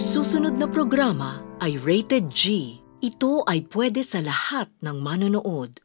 susunod na programa ay rated G. Ito ay pwede sa lahat ng manonood.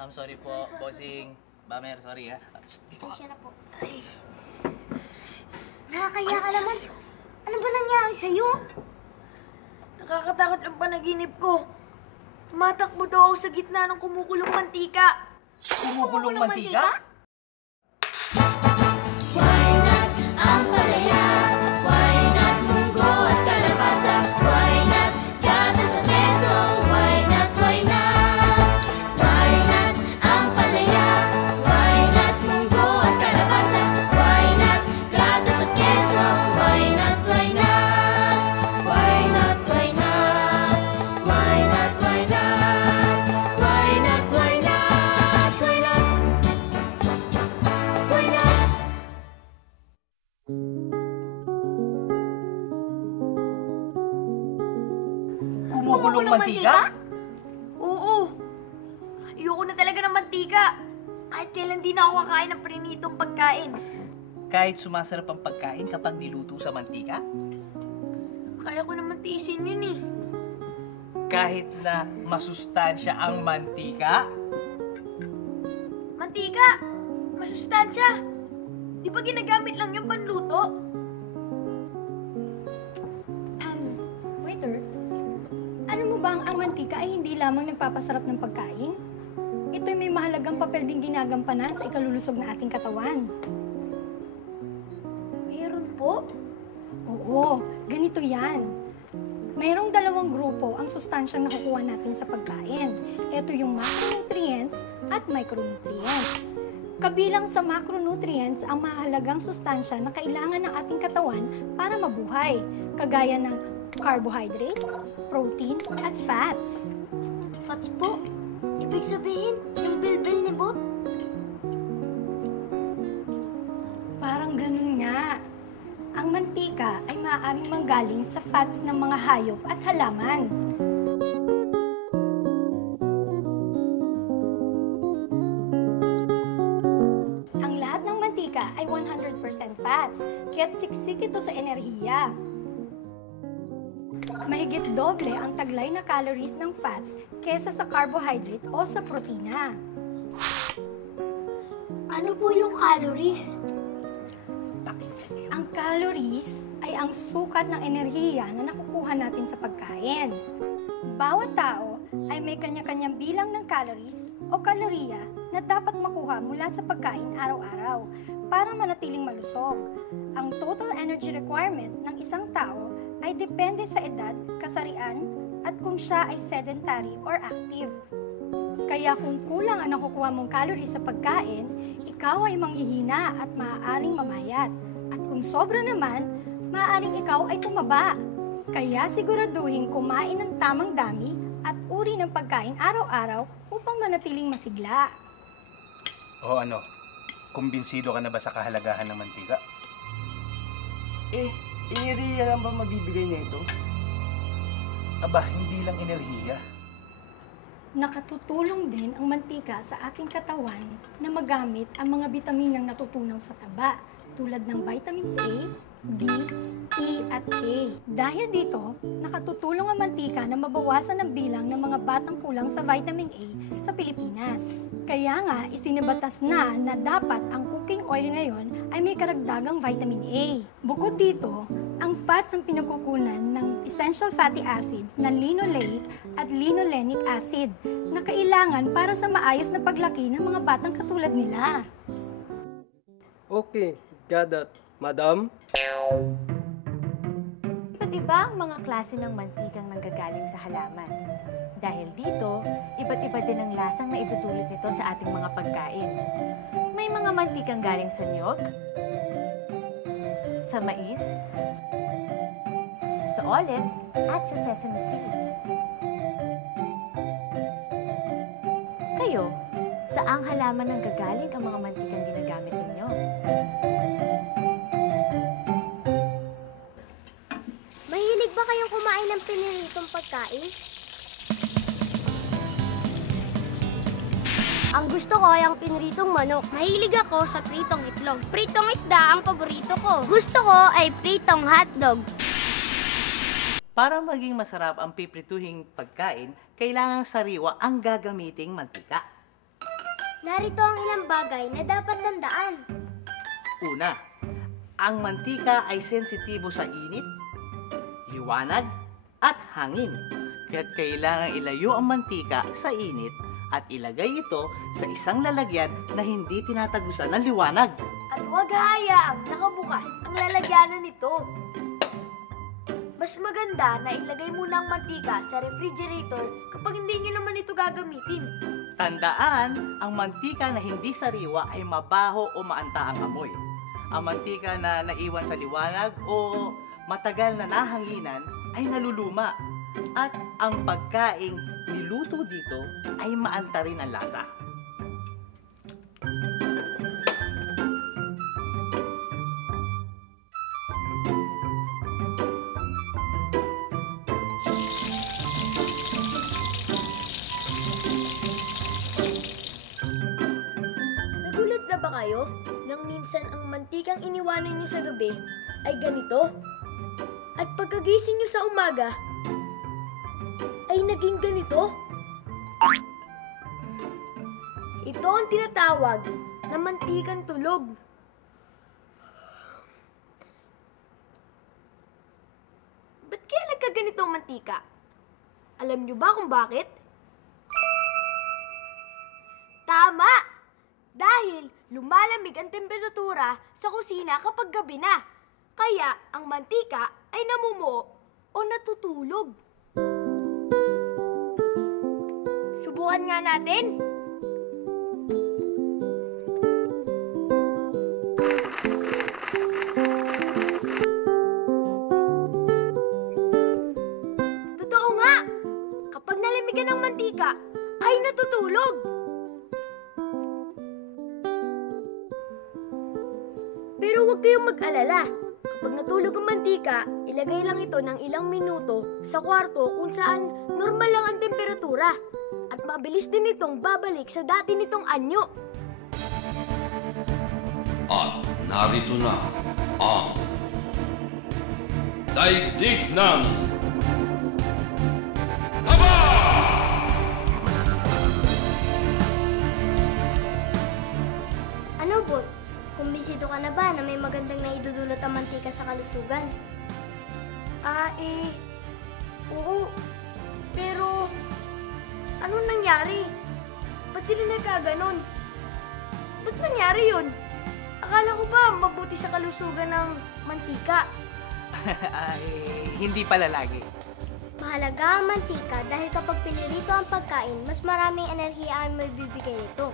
Ma'am, sorry po. Bossing. Bamer, sorry ha. Pasensya na po. Ay. Nakakaya ka naman. Ano ba nangyari sa'yo? Nakakatakot ang panaginip ko. Tumatakbo daw ako sa gitna ng kumukulong mantika. Kumukulong mantika? Why not ang palaya? Why not munggo at kalabasa? Why not gatas at keso? Why not, why not? Why not ang palaya? Why not munggo at kalabasa? Why not gatas at keso? Why not, why not? Why not, why not? Why not, why not? Why not, why not? Why not? Why not? Kumukulong mantika? Oo. Ayoko na talaga ng mantika. Kahit kailan di na ako kakain ng prinitong pagkain. Kahit sumasarap ang pagkain kapag niluto sa mantika? Kaya ko naman tiisin yun eh. Kahit na masustansya ang mantika? Mantika! Masustansya! Di ba ginagamit lang yung panluto? Waiter, alam mo bang ang mantika ay hindi lamang nagpapasarap ng pagkain? Ito'y may mahalagang papel din ginagampanan sa ikalulusog na ating katawan. Meron po? Oo, ganito yan. Mayroong dalawang grupo ang sustansyang nakukuha natin sa pagkain. Ito yung macronutrients at micronutrients. Kabilang sa macronutrients ang mahalagang sustansya na kailangan ng ating katawan para mabuhay, kagaya ng carbohydrates, protein, at fats. Fats po? Ibig sabihin, yung bilbil ni Bob? Parang ganun nga. Ang mantika ay maaaring manggaling sa fats ng mga hayop at halaman. Ang lahat ng mantika ay 100% fats, kaya't siksik ito sa enerhiya. Mahigit doble ang taglay na calories ng fats kesa sa carbohydrate o sa protina. Ano po yung calories? Ang calories ay ang sukat ng enerhiya na nakukuha natin sa pagkain. Bawat tao ay may kanya-kanyang bilang ng calories o kalorya na dapat makuha mula sa pagkain araw-araw para manatiling malusog. Ang total energy requirement ng isang tao ay depende sa edad, kasarian, at kung siya ay sedentary or active. Kaya kung kulang ang nakukuha mong calories sa pagkain, ikaw ay manghihina at maaaring mamayat. At kung sobra naman, maaaring ikaw ay tumaba. Kaya siguraduhin kumain ng tamang dami at uri ng pagkain araw-araw upang manatiling masigla. O ano, kumbinsido ka na ba sa kahalagahan ng mantika? Enerhiya lang ba mabibigay nito? Aba, hindi lang enerhiya. Nakatutulong din ang mantika sa ating katawan na magamit ang mga bitaminang natutunaw sa taba tulad ng vitamins A, D, E at K. Dahil dito, nakatutulong ang mantika na mabawasan ang bilang ng mga batang kulang sa vitamin A sa Pilipinas. Kaya nga, isinibatas na dapat ang cooking oil ngayon ay may karagdagang vitamin A. Bukod dito, ang fats ang pinagkukunan ng essential fatty acids na linoleic at linolenic acid na kailangan para sa maayos na paglaki ng mga batang katulad nila. Okay, got that. Madam? Iba't iba ang mga klase ng mantikang nanggagaling sa halaman. Dahil dito, iba't iba din ang lasang na idudulot nito sa ating mga pagkain. May mga mantikang galing sa niyog, sa mais, sa olives, at sa sesame seeds. Kayo, saang halaman nanggagaling ang mga mantikang ginagamit ninyo? Mahilig ba kayong kumain ng piniritong pagkain? Ang gusto ko ay ang piniritong manok. Mahilig ako sa pritong itlog. Pritong isda ang paborito ko. Gusto ko ay pritong hotdog. Para maging masarap ang piprituhing pagkain, kailangang sariwa ang gagamiting mantika. Narito ang ilang bagay na dapat tandaan. Una, ang mantika ay sensitibo sa init, liwanag, at hangin. Kaya't kailangang ilayo ang mantika sa init at ilagay ito sa isang lalagyan na hindi tinatagusan ng liwanag. At huwag hayaang nakabukas ang lalagyanan nito. Mas maganda na ilagay muna ang mantika sa refrigerator kapag hindi nyo naman ito gagamitin. Tandaan, ang mantika na hindi sariwa ay mabaho o maanta ang amoy. Ang mantika na naiwan sa liwanag o matagal na nahanginan ay naluluma. At ang pagkaing niluto dito ay maanta rin ang lasa. Nagulat na ba kayo nang minsan ang mantikang iniwanan nyo sa gabi ay ganito? At pagkagising nyo sa umaga, ay naging ganito? Ito ang tinatawag na mantikang tulog. Ba't kaya nagkaganito ang mantika? Alam nyo ba kung bakit? Tama! Dahil lumalamig ang temperatura sa kusina kapag gabi na. Kaya ang mantika ay namumuo o natutulog. Subukan nga natin. Totoo nga! Kapag nalamigan ng mantika, ay natutulog. Pero huwag kayong mag-alala. Kapag natulog ang mantika, ilagay lang ito ng ilang minuto sa kwarto kung saan normal lang ang temperatura. At mabilis din itong babalik sa dati nitong anyo. At narito na ang Daigdig ng Taba! Ano, Bot? Kumbinsido ka na ba na may magandang naidudulot ang mantika sa kalusugan? Oo. Pero, anong nangyari? Ba't sila nagkaganon? Ba't nangyari yun? Akala ko ba mabuti sa kalusugan ng mantika? Ay, hindi pala lagi. Mahalaga ang mantika dahil kapag pinirito ang pagkain, mas maraming enerhiya ang may bibigay nito.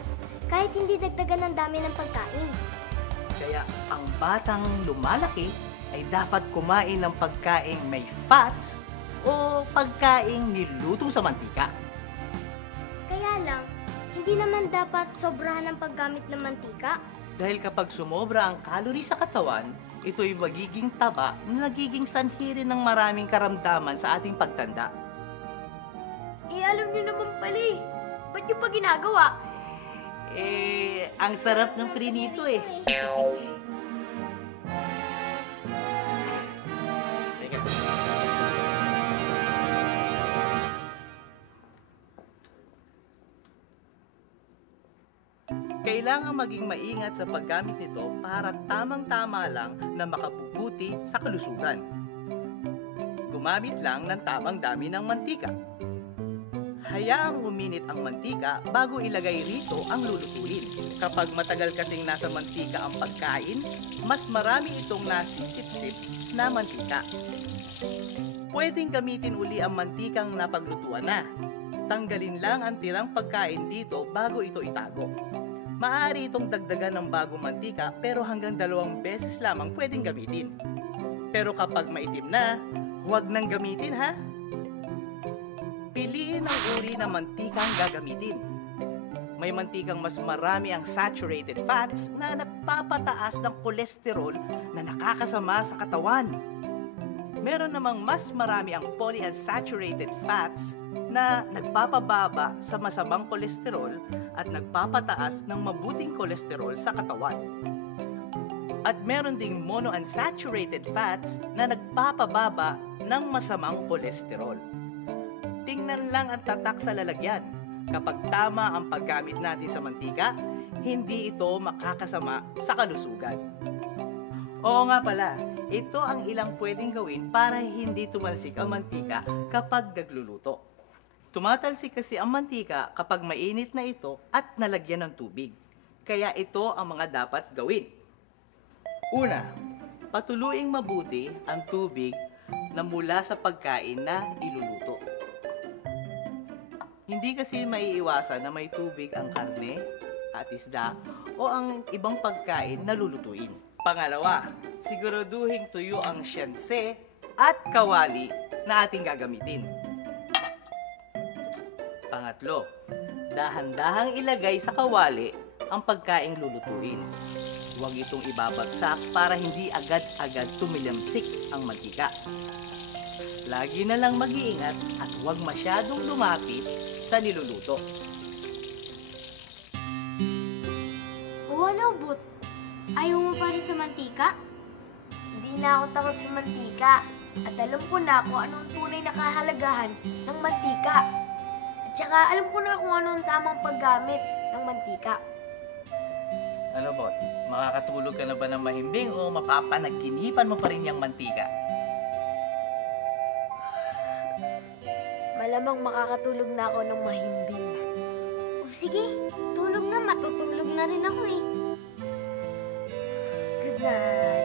Kahit hindi dagdagan ng dami ng pagkain. Kaya ang batang lumalaki ay dapat kumain ng pagkaing may fats o pagkaing niluto sa mantika. Kaya lang, hindi naman dapat sobrahan ang paggamit ng mantika. Dahil kapag sumobra ang calorie sa katawan, ito'y magiging taba na nagiging sanhi rin ng maraming karamdaman sa ating pagtanda. Alam nyo naman pala eh. Ba't nyo pa ginagawa? Ang sarap ng prinito eh. Teka. Kailangan maging maingat sa paggamit nito para tamang-tama lang na makabubuti sa kalusugan. Gumamit lang ng tamang dami ng mantika. Hayaang uminit ang mantika bago ilagay rito ang lulutuin. Kapag matagal kasing nasa mantika ang pagkain, mas marami itong nasisipsip na mantika. Pwedeng gamitin uli ang mantikang napaglutuan na. Tanggalin lang ang tirang pagkain dito bago ito itago. Maaari itong dagdagan ng bagong mantika pero hanggang 2 beses lamang pwedeng gamitin. Pero kapag maitim na, huwag nang gamitin ha. Piliin ang uri ng mantikang gagamitin. May mantikang mas marami ang saturated fats na nagpapataas ng kolesterol na nakakasama sa katawan. Meron namang mas marami ang polyunsaturated fats na nagpapababa sa masamang kolesterol at nagpapataas ng mabuting kolesterol sa katawan. At meron ding monounsaturated fats na nagpapababa ng masamang kolesterol. Tingnan lang ang tatak sa lalagyan. Kapag tama ang paggamit natin sa mantika, hindi ito makakasama sa kalusugan. Oo nga pala, ito ang ilang pwedeng gawin para hindi tumalsik ang mantika kapag nagluluto. Tumatalsik kasi ang mantika kapag mainit na ito at nalagyan ng tubig. Kaya ito ang mga dapat gawin. Una, patuluing mabuti ang tubig na mula sa pagkain na iluluto. Hindi kasi maiiwasan na may tubig ang karne at isda o ang ibang pagkain na lulutuin. Pangalawa, siguraduhin tuyo ang siyanse at kawali na ating gagamitin. Pangatlo, dahan-dahang ilagay sa kawali ang pagkaing lulutuin. Huwag itong ibabagsak para hindi agad-agad tumilamsik ang mantika. Lagi na lang mag-iingat at huwag masyadong lumapit sa niluluto. Ano, But? Ayaw mo pa rin sa mantika? Hindi na ako takot sa mantika. At alam ko na kung anong tunay na kahalagahan ng mantika. At saka alam ko na kung anong tamang paggamit ng mantika. Ano, Bot? Makakatulog ka na ba ng mahimbing o mapapanaginipan mo pa rin yung mantika? Malamang makakatulog na ako ng mahimbing. O sige, tulog na. Matutulog na rin ako eh. Good night.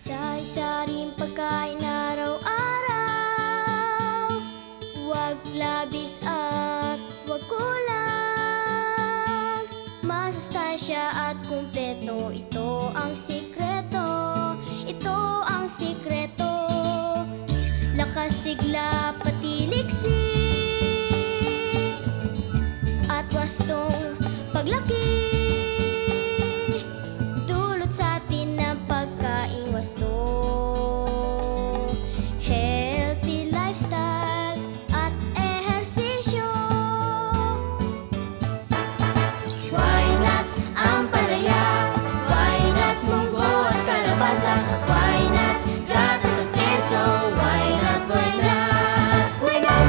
Sari-saring pagkain araw-araw, wag labis at wag kulang. Masustansya at kumpleto, ito ang sikreto. Ito ang sikreto. Lakas, sigla, pati liksi at wastong paglaki. Dulot sa atin ng pagkain wasto. Healthy lifestyle at ehersisyo. Why not ang palaya? Why not munggo at kalabasa? Why not gatas at keso? Why not, why not, why not?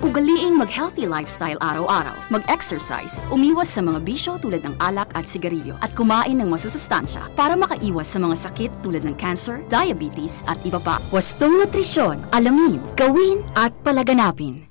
Ugaliing mag-healthy lifestyle araw-araw, mag-exercise, umiwas sa mga bisyo tulad ng alak at sigarilyo, at kumain ng masusustansya para makaiwas sa mga sakit tulad ng cancer, diabetes at iba pa. Wastong nutrisyon, alamin, gawin at palaganapin.